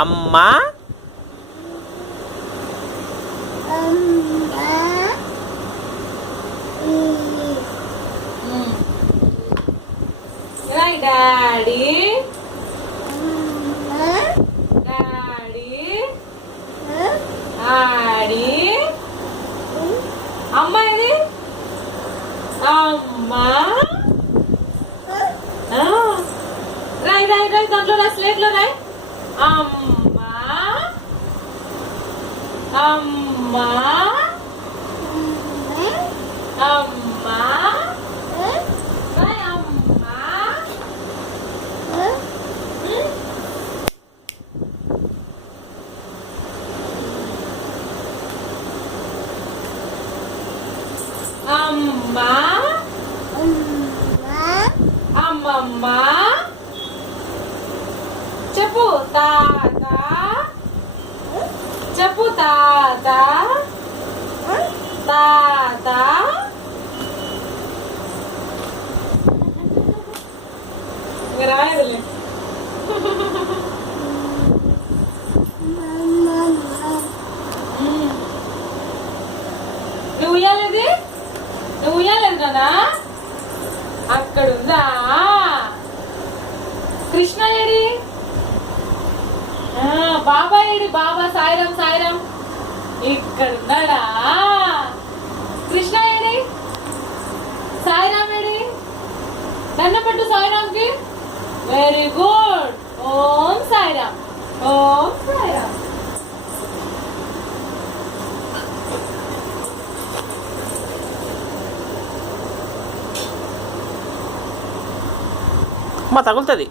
అమ్మ daddy daddy ఆడి అమ్మ ఇది అమ్మ రాయ్ రాయ్ రాయ్ దాంట్లో రాయ్ స్లేట్లో రాయ్ అమ్మ అమ్మ అమ్మ రాయ్ అమ్మ అమ్మ అమ్మమ్మ చెప్పు తాత చెప్పు తాత తాత రాయదులే నువ్వు ఉయ్యాలేది నువ్వు ఉయ్యాలేదు కదా అక్కడుందా కృష్ణ ఏడి బాబా ఏడి బాబా సాయిరాం సాయిరాం ఇక్కడున్నాడా కృష్ణ ఏడి సాయిరాం ఏడి దండం పెట్టు సాయిరాంకి వెరీ గుడ్ ఓం సాయిరాం ఓం సాయిరాం అమ్మ తగులుతుంది.